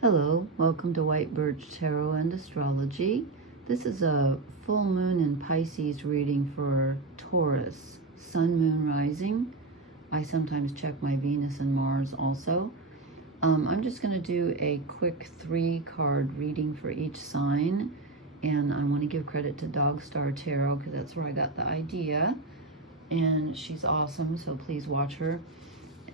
Hello, welcome to White Birch Tarot and Astrology. This is a full moon in Pisces reading for Taurus, Sun, Moon, Rising. I sometimes check my Venus and Mars also. I'm just going to do a quick 3-card reading for each sign, and I want to give credit to Dog Star Tarot because that's where I got the idea, and she's awesome, so please watch her.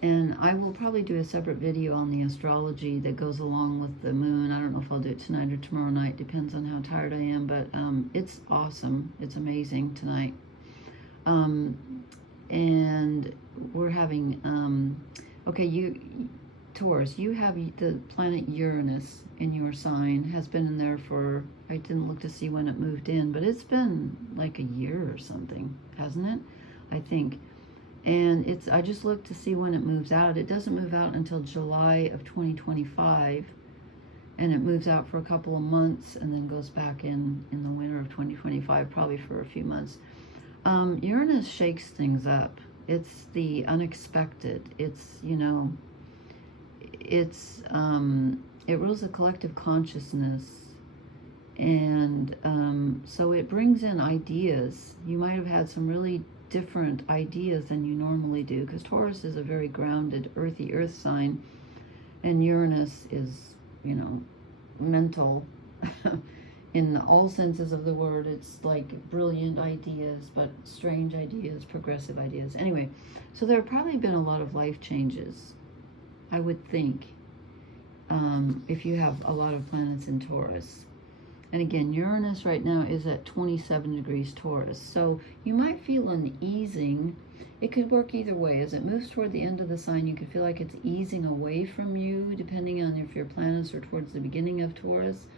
And I will probably do a separate video on the astrology that goes along with the moon. I don't know if I'll do it tonight or tomorrow night. Depends on how tired I am. But it's awesome. It's amazing tonight. And we're having... okay, Taurus, you have the planet Uranus in your sign. Has been in there for... I didn't look to see when it moved in. But it's been like a year or something, hasn't it? I think... And I just looked to see when it moves out. It doesn't move out until July of 2025, and it moves out for a couple of months and then goes back in the winter of 2025, probably for a few months. Uranus shakes things up. It's the unexpected. It's, it rules the collective consciousness. And so it brings in ideas. You might have had some really different ideas than you normally do, because Taurus is a very grounded, earthy earth sign, and Uranus is, mental in all senses of the word. It's like brilliant ideas, but strange ideas, progressive ideas. Anyway, so there have probably been a lot of life changes, I would think, if you have a lot of planets in Taurus. And again, Uranus right now is at 27 degrees Taurus. So you might feel an easing. It could work either way. As it moves toward the end of the sign, you could feel like it's easing away from you, depending on if your planets are towards the beginning of Taurus.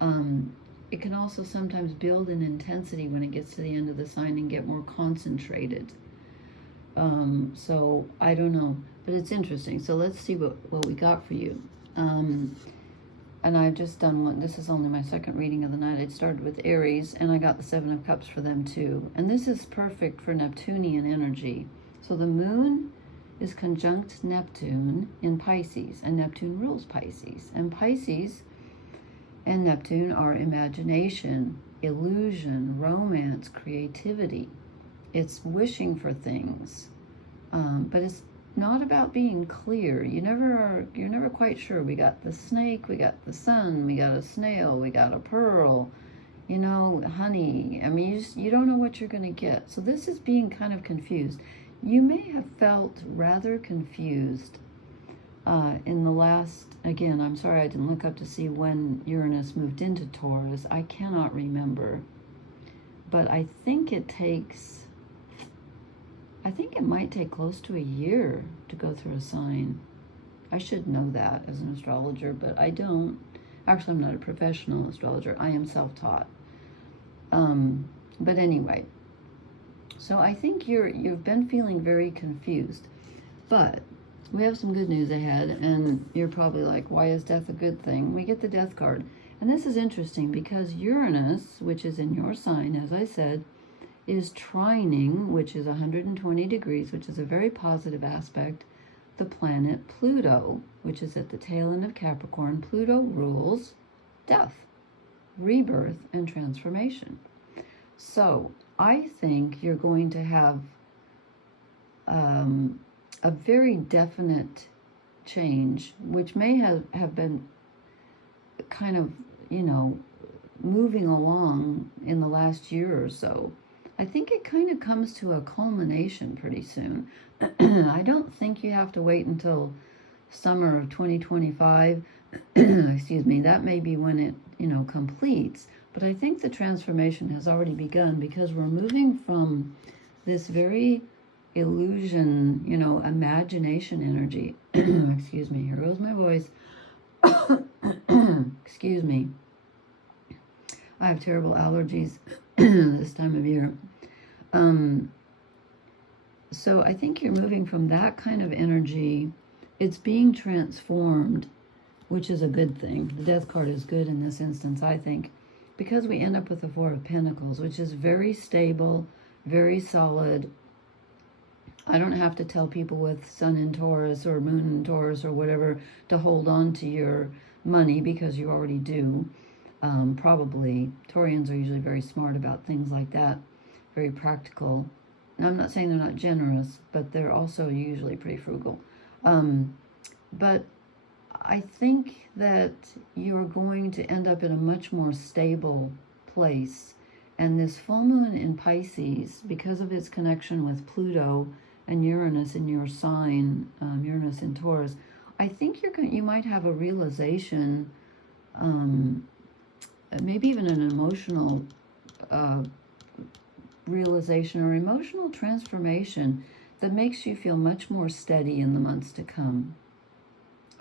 It can also sometimes build in intensity when it gets to the end of the sign and get more concentrated. So I don't know, but it's interesting. So let's see what we got for you. And I've just done one. This is only my second reading of the night. I started with Aries, and I got the 7 of Cups for them too. And this is perfect for Neptunian energy. So the moon is conjunct Neptune in Pisces, and Neptune rules Pisces. And Pisces and Neptune are imagination, illusion, romance, creativity. It's wishing for things, but it's not about being clear. You're never quite sure. We got the snake, we got the sun, we got a snail, we got a pearl, honey. I mean, you don't know what you're going to get. So this is being kind of confused. You may have felt rather confused in the last, again, I'm sorry I didn't look up to see when Uranus moved into Taurus. I cannot remember. But I think it might take close to a year to go through a sign. I should know that as an astrologer, but I don't. Actually, I'm not a professional astrologer. I am self-taught. But anyway, so I think you've been feeling very confused. But we have some good news ahead, and you're probably like, why is death a good thing? We get the death card. And this is interesting because Uranus, which is in your sign, as I said, is trining, which is 120 degrees, which is a very positive aspect, the planet Pluto, which is at the tail end of Capricorn. Pluto rules death, rebirth, and transformation. So I think you're going to have a very definite change, which may have been kind of, moving along in the last year or so. I think it kind of comes to a culmination pretty soon. I don't think you have to wait until summer of 2025. Excuse me, that may be when it, completes. But I think the transformation has already begun because we're moving from this very illusion, imagination energy. Excuse me, here goes my voice. Excuse me. I have terrible allergies this time of year. So I think you're moving from that kind of energy. It's being transformed, which is a good thing. The death card is good in this instance, I think, because we end up with the 4 of Pentacles, which is very stable, very solid. I don't have to tell people with Sun in Taurus or Moon in Taurus or whatever to hold on to your money because you already do. Probably. Taurians are usually very smart about things like that, very practical. Now, I'm not saying they're not generous, but they're also usually pretty frugal. But I think that you're going to end up in a much more stable place. And this full moon in Pisces, because of its connection with Pluto and Uranus in your sign, Uranus in Taurus, I think you might have a realization, maybe even an emotional realization or emotional transformation that makes you feel much more steady in the months to come.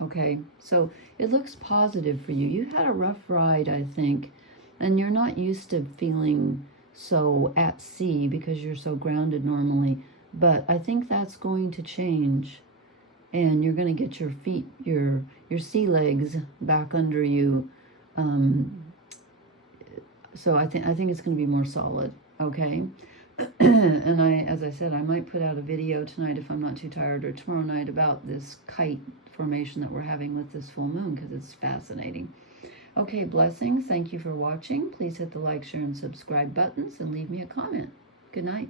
Okay, so it looks positive for you. You had a rough ride, I think, and you're not used to feeling so at sea because you're so grounded normally. But I think that's going to change, and you're going to get your feet, your sea legs back under you. So I think it's going to be more solid. Okay. And as I said, I might put out a video tonight if I'm not too tired, or tomorrow night, about this kite formation that we're having with this full moon, because it's fascinating. Okay, blessings. Thank you for watching. Please hit the like, share, and subscribe buttons and leave me a comment. Good night.